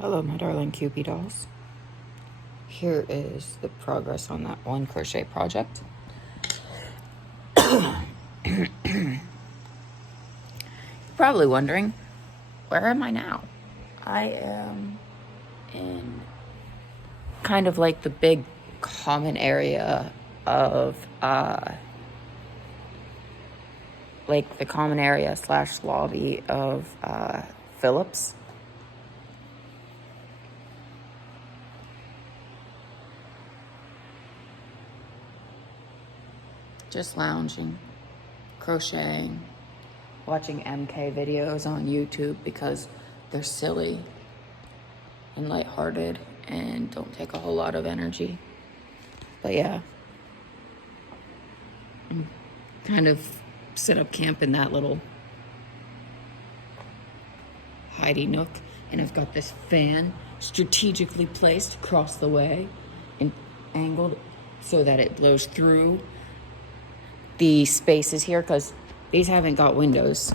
Hello, my darling Cupid dolls. Here is the progress on that one crochet project. Probably wondering, where am I now? I am in kind of like the big common area of, like the common area / lobby of Phillips. Just lounging, crocheting, watching MK videos on YouTube because they're silly and lighthearted and don't take a whole lot of energy. But yeah, I'm kind of set up camp in that little hidey nook, and I've got this fan strategically placed across the way and angled so that it blows through the spaces here, because these haven't got windows.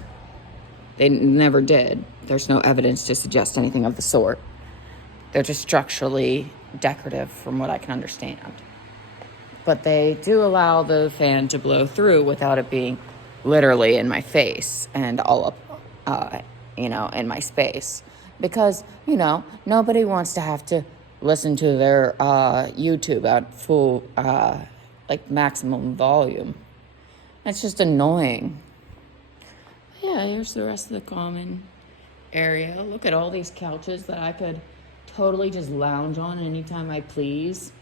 They never did. There's no evidence to suggest anything of the sort. They're just structurally decorative from what I can understand. But they do allow the fan to blow through without it being literally in my face and all up, in my space. Because, nobody wants to have to listen to their YouTube at full, maximum volume. It's just annoying. Yeah, here's the rest of the common area. Look at all these couches that I could totally just lounge on anytime I please.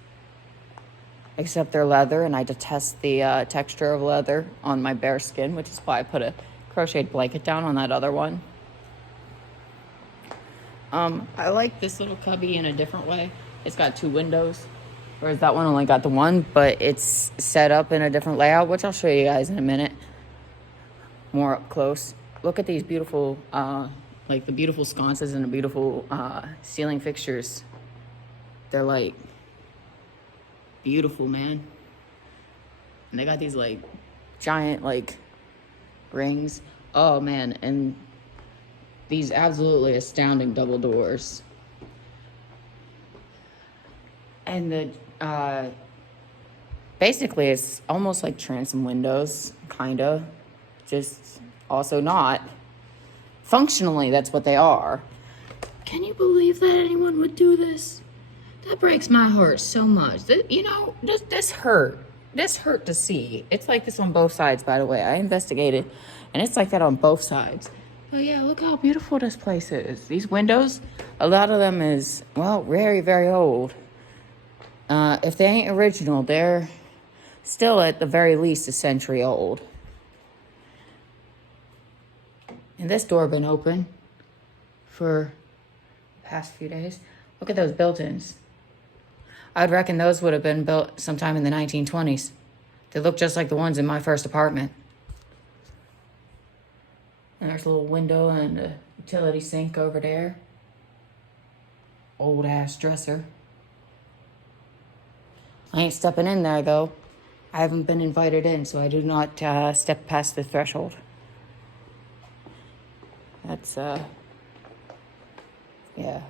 Except they're leather, and I detest the texture of leather on my bare skin, which is why I put a crocheted blanket down on that other one. I like this little cubby in a different way. It's got 2 windows, whereas that one only got the one, but it's set up in a different layout, which I'll show you guys in a minute. More up close. Look at these beautiful, the beautiful sconces and the beautiful ceiling fixtures. They're like beautiful, man. And they got these giant rings. Oh man, and these absolutely astounding double doors. And the basically it's almost like transom windows, kinda. Just also not. Functionally, that's what they are. Can you believe that anyone would do this? That breaks my heart so much. This hurt. This hurt to see. It's like this on both sides, by the way. I investigated, and it's like that on both sides. But yeah, look how beautiful this place is. These windows, a lot of them is, very, very old. If they ain't original, they're still at the very least a century old. And this door been open for the past few days. Look at those built-ins. I'd reckon those would have been built sometime in the 1920s. They look just like the ones in my first apartment. And there's a little window and a utility sink over there. Old ass dresser. I ain't stepping in there though. I haven't been invited in, so I do not step past the threshold. That's, yeah.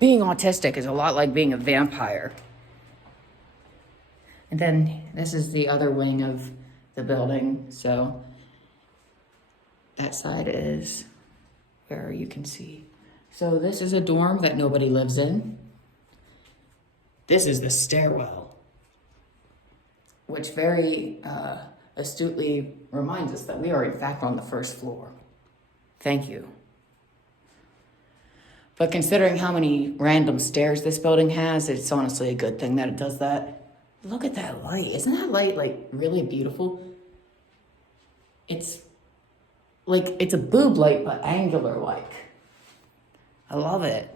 Being autistic is a lot like being a vampire. And then this is the other wing of the building, so that side is where you can see. So this is a dorm that nobody lives in. This is the stairwell, which very astutely reminds us that we are in fact on the first floor. Thank you. But considering how many random stairs this building has, it's honestly a good thing that it does that. Look at that light. Isn't that light really beautiful? It's a boob light, but angular like. I love it.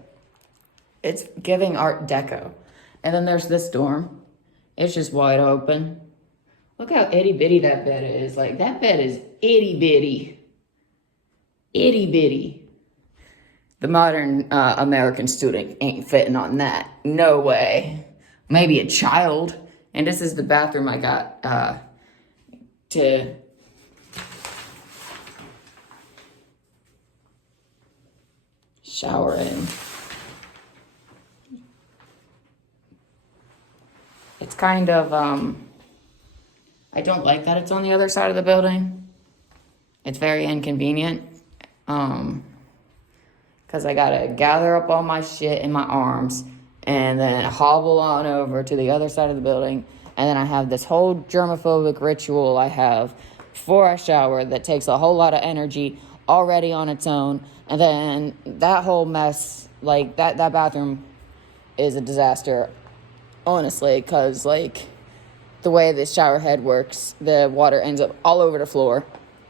It's giving Art Deco. And then there's this dorm. It's just wide open. Look how itty bitty that bed is. That bed is itty bitty. Itty bitty. The modern American student ain't fitting on that. No way. Maybe a child. And this is the bathroom I got shower in. It's kind of, I don't like that it's on the other side of the building. It's very inconvenient. Because I gotta gather up all my shit in my arms and then hobble on over to the other side of the building. And then I have this whole germophobic ritual I have before I shower that takes a whole lot of energy already on its own. And then that whole mess, like that bathroom is a disaster, honestly, because like the way this shower head works, the water ends up all over the floor.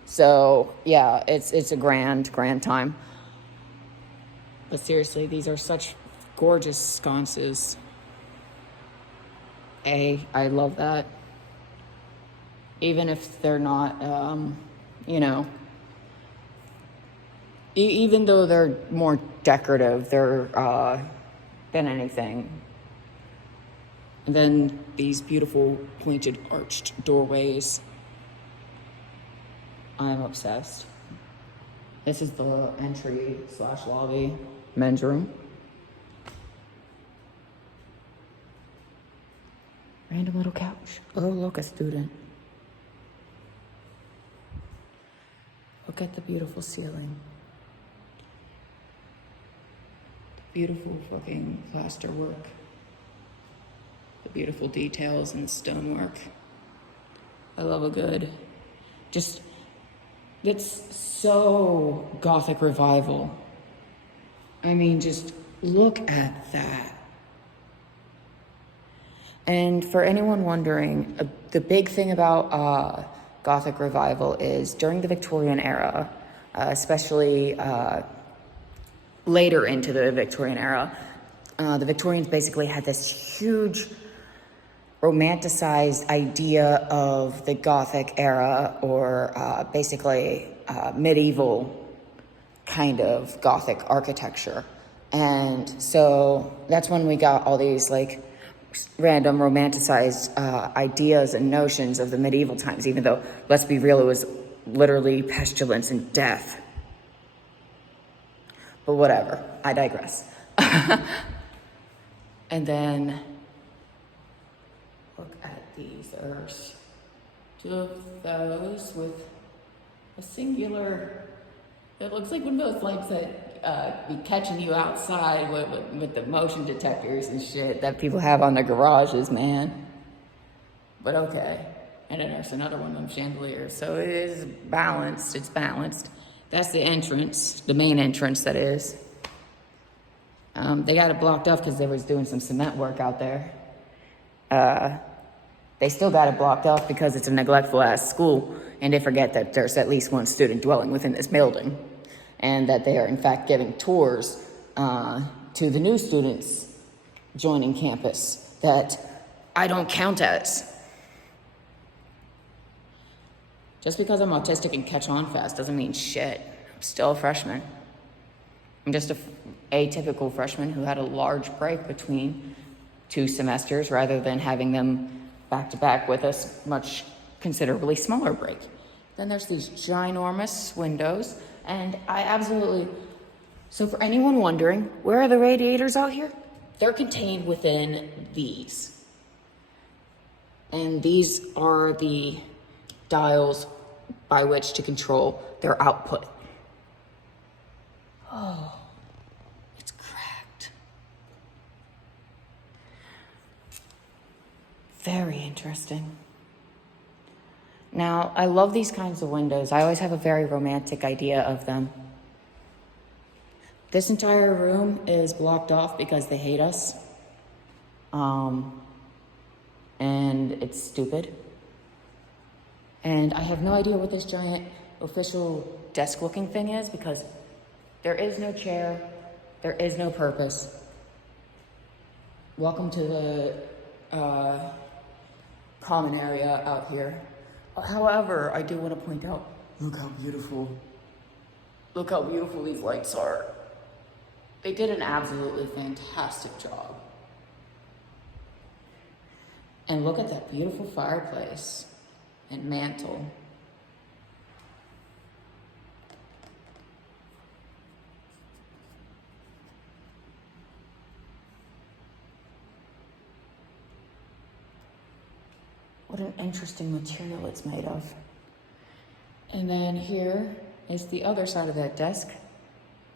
So yeah, it's a grand time. But seriously, these are such gorgeous sconces. I love that. Even if they're not, even though they're more decorative, they're than anything. And then these beautiful pointed arched doorways. I'm obsessed. This is the entry/lobby men's room. Random little couch. Oh, look, a student. Look at the beautiful ceiling. Beautiful fucking plaster work. The beautiful details and stonework. I love a good, it's so Gothic revival. I mean, just look at that. And for anyone wondering, the big thing about Gothic revival is during the Victorian era, especially later into the Victorian era, the Victorians basically had this huge romanticized idea of the Gothic era, or basically medieval kind of Gothic architecture. And so that's when we got all these like random romanticized ideas and notions of the medieval times, even though, let's be real, it was literally pestilence and death. But whatever, I digress. And then look at these. There's two of those with a singular, it looks like one of those lights that be catching you outside with the motion detectors and shit that people have on their garages, man. But okay. And then there's another one of them chandeliers. So it is balanced. It's balanced. That's the entrance, the main entrance, that is. They got it blocked off because they was doing some cement work out there. They still got it blocked off because it's a neglectful ass school, and they forget that there's at least one student dwelling within this building, and that they are in fact giving tours to the new students joining campus that I don't count as. Just because I'm autistic and catch on fast doesn't mean shit. I'm still a freshman. I'm just a atypical freshman who had a large break between 2 semesters rather than having them back to back with a much considerably smaller break. Then there's these ginormous windows, and so for anyone wondering, where are the radiators out here? They're contained within these. And these are the dials by which to control their output. Oh, it's cracked. Very interesting. Now, I love these kinds of windows. I always have a very romantic idea of them. This entire room is blocked off because they hate us. And it's stupid. And I have no idea what this giant official desk-looking thing is, because there is no chair, there is no purpose. Welcome to the common area out here. However, I do want to point out, look how beautiful these lights are. They did an absolutely fantastic job. And look at that beautiful fireplace and mantle. What an interesting material it's made of. And then here is the other side of that desk,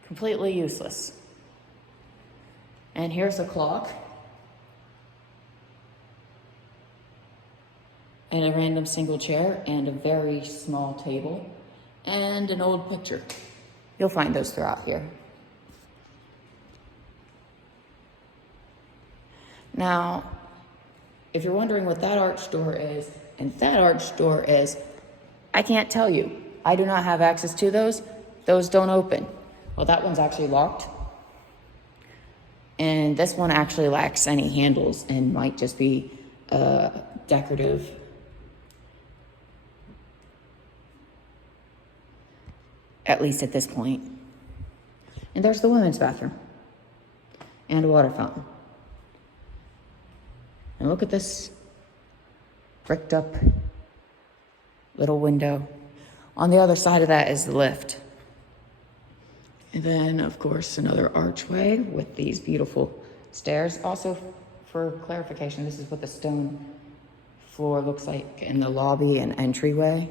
completely useless. And here's a clock. And a random single chair, and a very small table, and an old picture. You'll find those throughout here. Now, if you're wondering what that arch door is, and that arch door is, I can't tell you. I do not have access to those. Those don't open. Well, that one's actually locked. And this one actually lacks any handles and might just be decorative. At least at this point. And there's the women's bathroom. And a water fountain. And look at this bricked up little window. On the other side of that is the lift. And then, of course, another archway with these beautiful stairs. Also, for clarification, this is what the stone floor looks like in the lobby and entryway.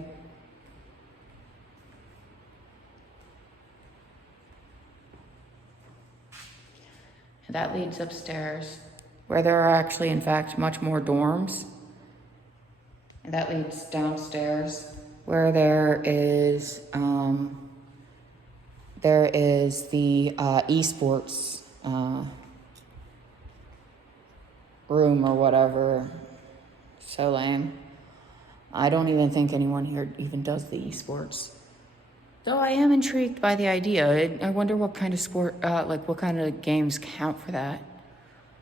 And that leads upstairs, where there are actually, in fact, much more dorms. And that leads downstairs, where there is the esports room or whatever. So lame. I don't even think anyone here even does the esports. Though I am intrigued by the idea. I wonder what kind of sport, what kind of games count for that.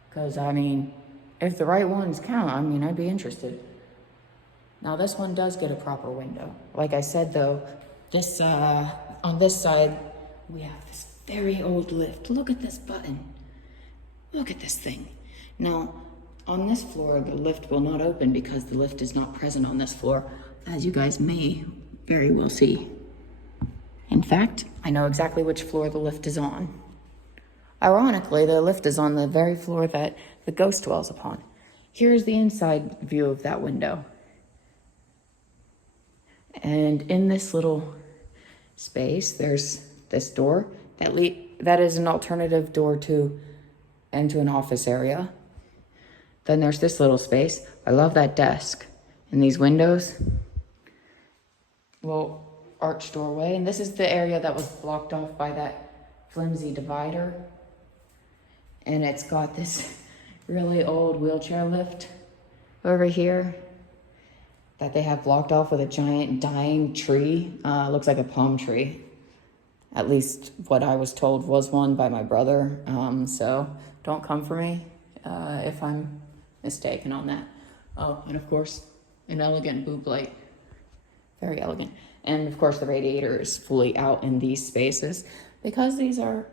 Because, I mean, if the right ones count, I mean, I'd be interested. Now, this one does get a proper window. Like I said, though, this on this side, we have this very old lift. Look at this button. Look at this thing. Now, on this floor, the lift will not open because the lift is not present on this floor, as you guys may very well see. In fact, I know exactly which floor the lift is on. Ironically, the lift is on the very floor that the ghost dwells upon. Here's the inside view of that window. And in this little space, there's this door that is an alternative door to into an office area. Then there's this little space. I love that desk and these windows. Well, arch doorway, and this is the area that was blocked off by that flimsy divider. And it's got this really old wheelchair lift over here that they have blocked off with a giant dying tree. Looks like a palm tree. At least what I was told was one by my brother. So don't come for me if I'm mistaken on that. Oh, and of course, an elegant boob light. Very elegant. And of course, the radiator is fully out in these spaces because these are,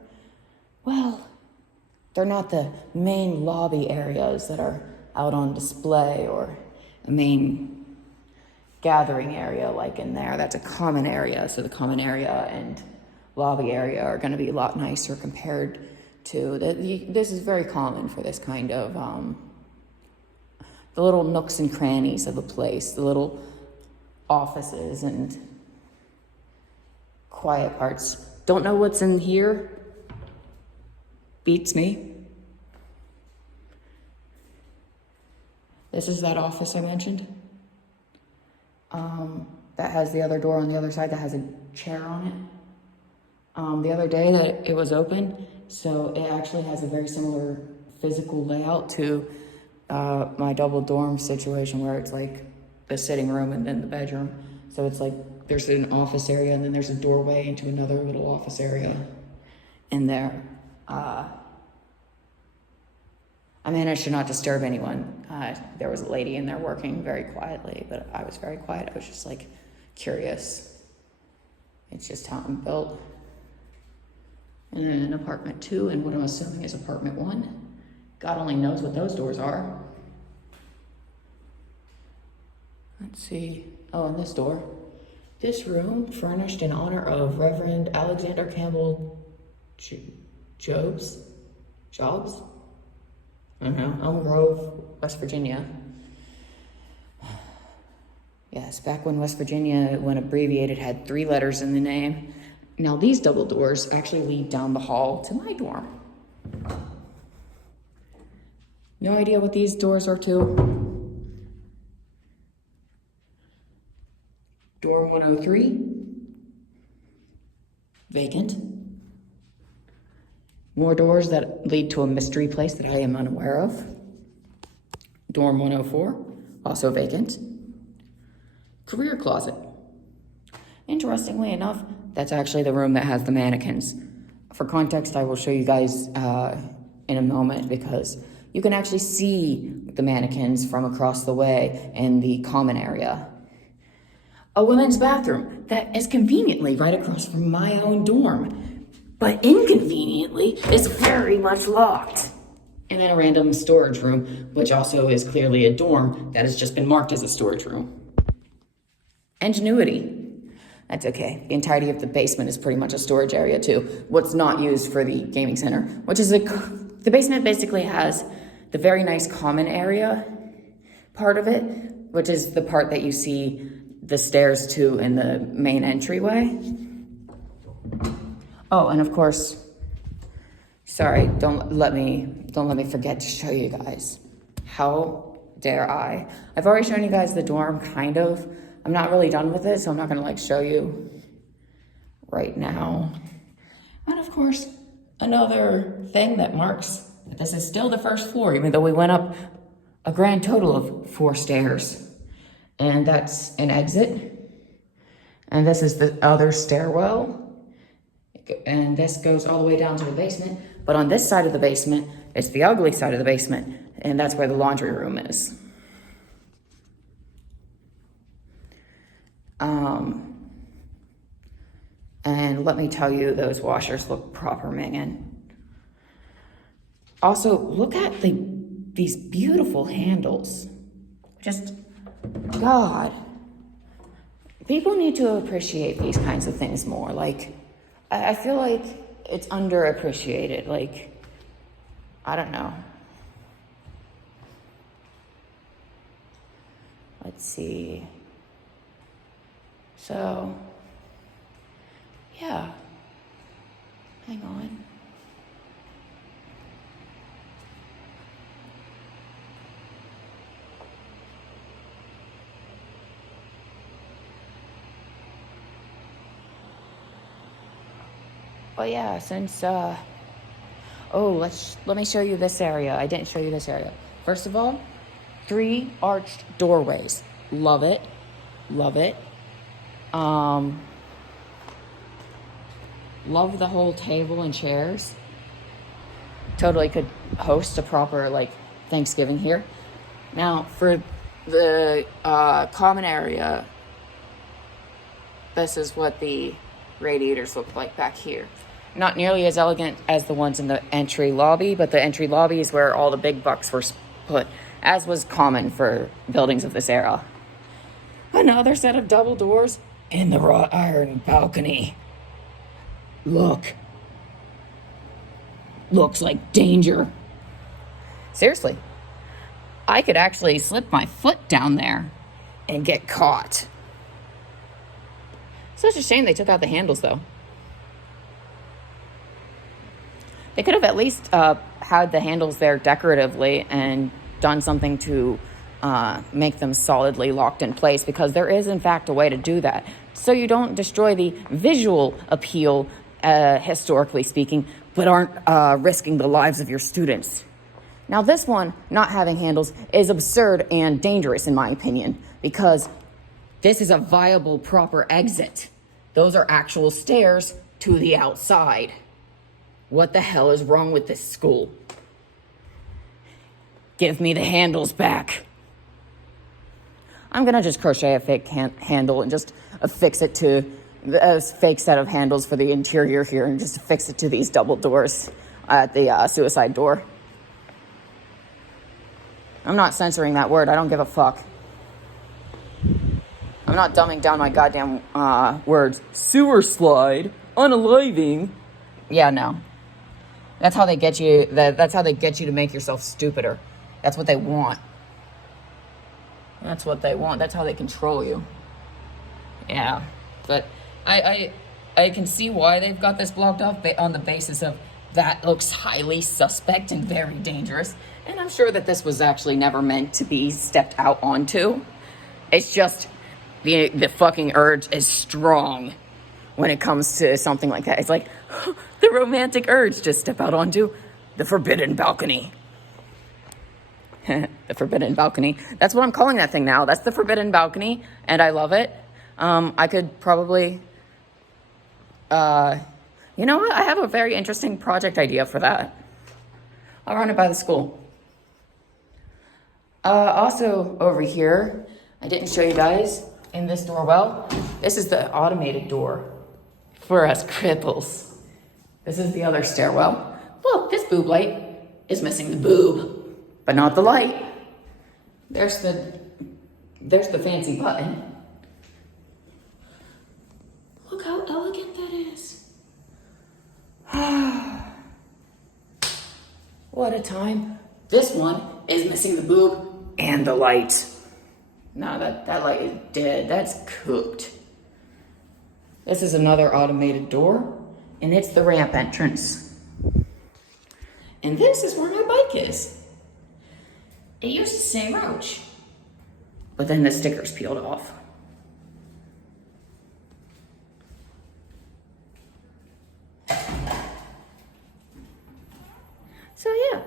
well, they're not the main lobby areas that are out on display or a main gathering area like in there. That's a common area. So the common area and lobby area are going to be a lot nicer compared to this is very common for this kind of the little nooks and crannies of a place, the little offices and quiet parts. Don't know what's in here. Beats me. This is that office I mentioned. That has the other door on the other side that has a chair on it. The other day that it was open, so it actually has a very similar physical layout to my double dorm situation where it's like the sitting room and then the bedroom. So it's like there's an office area and then there's a doorway into another little office area in there. I managed to not disturb anyone. There was a lady in there working very quietly, but I was very quiet. I was just like curious. It's just how I'm built. And then apartment 2 and what I'm assuming is apartment 1. God only knows what those doors are. Let's see. Oh, and this door. This room, furnished in honor of Reverend Alexander Campbell Jobs? I don't know. Elm Grove, West Virginia. Yes, back when West Virginia, when abbreviated, had 3 letters in the name. Now these double doors actually lead down the hall to my dorm. No idea what these doors are to. Dorm 103, vacant. More doors that lead to a mystery place that I am unaware of. Dorm 104, also vacant. Career closet. Interestingly enough, that's actually the room that has the mannequins. For context, I will show you guys in a moment because you can actually see the mannequins from across the way in the common area. A women's bathroom that is conveniently right across from my own dorm, but inconveniently is very much locked. And then a random storage room, which also is clearly a dorm that has just been marked as a storage room. Ingenuity. That's okay. The entirety of the basement is pretty much a storage area too. What's not used for the gaming center, which is the basement basically has the very nice common area part of it, which is the part that you see the stairs to in the main entryway. Oh, and of course, sorry, don't let me forget to show you guys. How dare I? I've already shown you guys the dorm, kind of. I'm not really done with it, so I'm not gonna show you right now. And of course, another thing that marks that this is still the first floor, even though we went up a grand total of 4 stairs. And that's an exit. And this is the other stairwell. And this goes all the way down to the basement. But on this side of the basement, it's the ugly side of the basement. And that's where the laundry room is. And let me tell you, those washers look proper minging. Also, look at these beautiful handles. Just, God. People need to appreciate these kinds of things more. I feel like it's underappreciated. I don't know. Let's see. So, yeah. Hang on. But yeah, since let me show you this area. I didn't show you this area. First of all, 3 arched doorways. Love it. Love it. Love the whole table and chairs. Totally could host a proper Thanksgiving here. Now for the common area, this is what the radiators look like back here. Not nearly as elegant as the ones in the entry lobby, but the entry lobby is where all the big bucks were put, as was common for buildings of this era. Another set of double doors in the wrought iron balcony. Look. Looks like danger. Seriously. I could actually slip my foot down there and get caught. Such a shame they took out the handles, though. They could have at least had the handles there decoratively and done something to make them solidly locked in place, because there is, in fact, a way to do that. So you don't destroy the visual appeal, historically speaking, but aren't risking the lives of your students. Now, this one, not having handles, is absurd and dangerous, in my opinion, because this is a viable, proper exit. Those are actual stairs to the outside. What the hell is wrong with this school? Give me the handles back. I'm gonna just crochet a fake handle and just affix it to a fake set of handles for the interior here and just affix it to these double doors at the suicide door. I'm not censoring that word. I don't give a fuck. I'm not dumbing down my goddamn words. Sewer slide, unaliving. Yeah, no. That's how they get you. That's how they get you to make yourself stupider. That's what they want. That's what they want. That's how they control you. Yeah, but I can see why they've got this blocked off on the basis of that looks highly suspect and very dangerous. And I'm sure that this was actually never meant to be stepped out onto. It's just the fucking urge is strong when it comes to something like that. It's like the romantic urge to step out onto the forbidden balcony. The forbidden balcony. That's what I'm calling that thing now. That's the forbidden balcony, and I love it. I could probably, you know what? I have a very interesting project idea for that. I'll run it by the school. Also over here, I didn't show you guys in this doorwell. This is the automated door for us cripples. This is the other stairwell. Look, this boob light is missing the boob, but not the light. There's the fancy button. Look how elegant that is. What a time. This one is missing the boob and the light. No, that light is dead. That's cooked. This is another automated door, and it's the ramp entrance. And this is where my bike is. It used to say Roach, but then the sticker's peeled off. So yeah,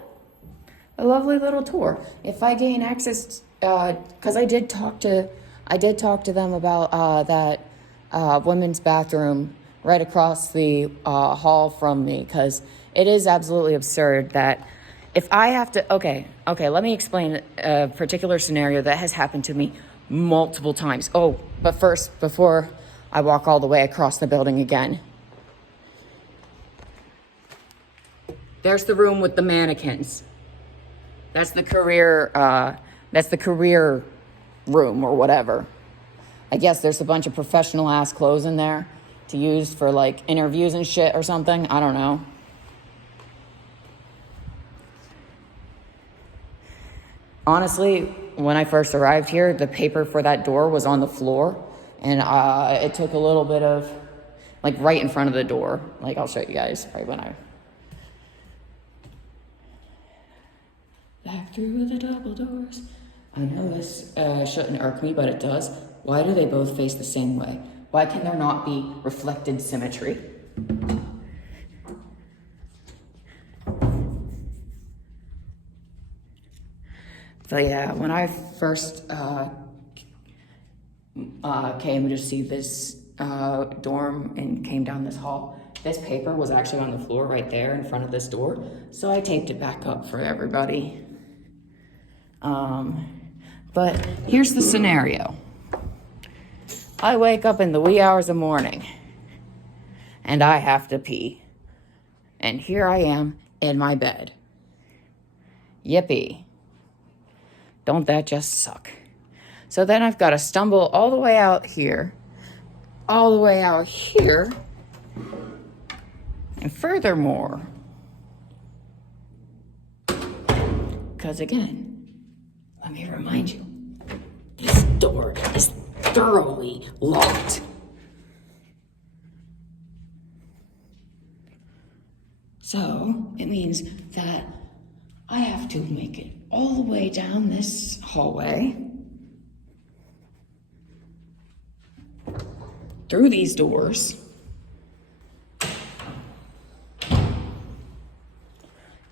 a lovely little tour. If I gain access, because I did talk to them about that women's bathroom right across the hall from me, because it is absolutely absurd that if I have to, okay, let me explain a particular scenario that has happened to me multiple times. Oh, but first, before I walk all the way across the building again, there's the room with the mannequins. That's the career room or whatever. I guess there's a bunch of professional ass clothes in there to use for like interviews and shit or something. I don't know. Honestly, when I first arrived here, the paper for that door was on the floor, and it took a little bit of, like, right in front of the door. Like, I'll show you guys right when I... Back through the double doors. I know this shouldn't irk me, but it does. Why do they both face the same way? Why can there not be reflected symmetry? But yeah, when I first came to see this dorm and came down this hall, this paper was actually on the floor right there in front of this door. So I taped it back up for everybody. But here's the scenario. I wake up in the wee hours of morning and I have to pee. And here I am in my bed. Yippee. Don't that just suck? So then I've got to stumble all the way out here, and furthermore, because again, let me remind you, this door is thoroughly locked. So it means that I have to make it all the way down this hallway, through these doors,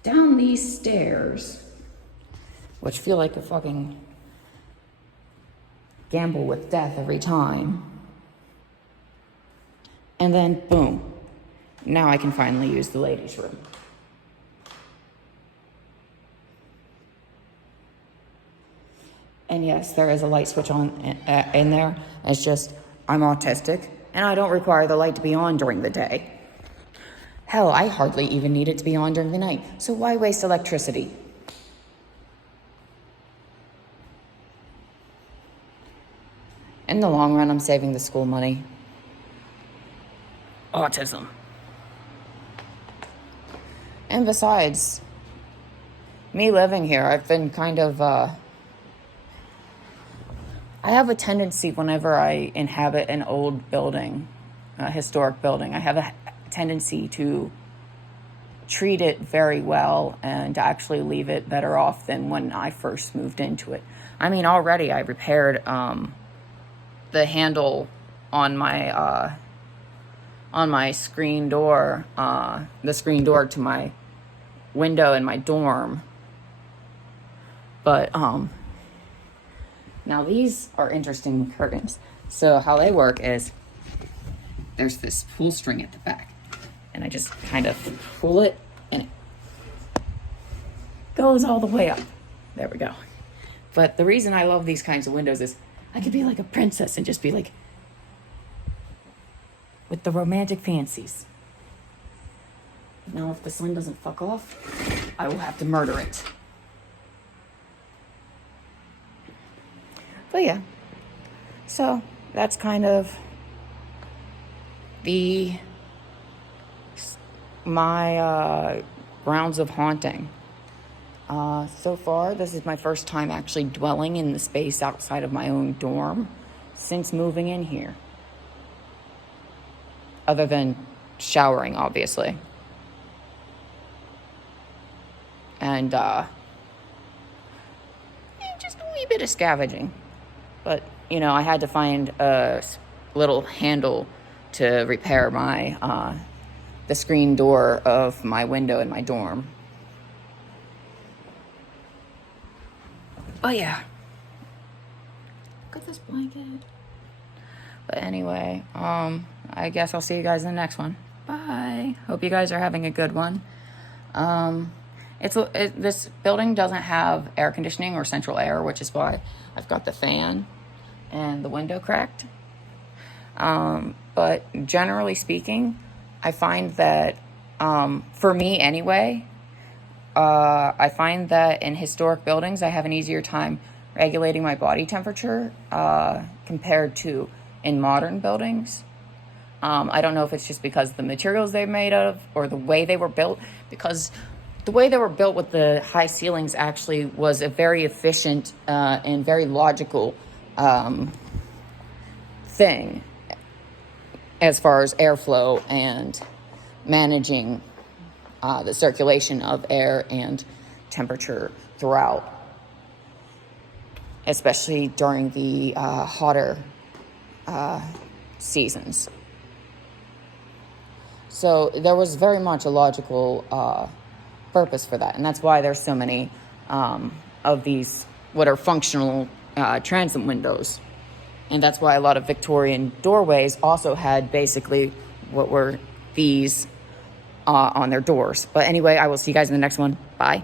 down these stairs, which feel like a fucking gamble with death every time, and then boom, now I can finally use the ladies' room. And yes, there is a light switch on in there. It's just, I'm autistic, and I don't require the light to be on during the day. Hell, I hardly even need it to be on during the night, so why waste electricity? In the long run, I'm saving the school money. Autism. And besides, me living here, I've been kind of, I have a tendency whenever I inhabit an old building, a historic building, I have a tendency to treat it very well and to actually leave it better off than when I first moved into it. I mean, already I repaired the handle on my screen door, the screen door to my window in my dorm. But now these are interesting curtains. So how they work is there's this pull string at the back, and I just kind of pull it and it goes all the way up. There we go. But the reason I love these kinds of windows is I could be like a princess and just be like with the romantic fancies. Now if the sun doesn't fuck off, I will have to murder it. But yeah, so that's kind of my grounds of haunting. So far, this is my first time actually dwelling in the space outside of my own dorm since moving in here. Other than showering, obviously. And just a wee bit of scavenging. But, you know, I had to find a little handle to repair the screen door of my window in my dorm. Oh yeah. Look at this blanket. But anyway, I guess I'll see you guys in the next one. Bye. Hope you guys are having a good one. This building doesn't have air conditioning or central air, which is why I've got the fan and the window cracked. But generally speaking, I find that, for me anyway, I find that in historic buildings, I have an easier time regulating my body temperature compared to in modern buildings. I don't know if it's just because the materials they're made of or the way they were built, because the way they were built with the high ceilings actually was a very efficient and very logical thing as far as airflow and managing the circulation of air and temperature throughout, especially during the hotter seasons. So there was very much a logical purpose for that, and that's why there's so many of these what are functional transom windows, and that's why a lot of Victorian doorways also had basically what were these on their doors. But anyway, I will see you guys in the next one. Bye.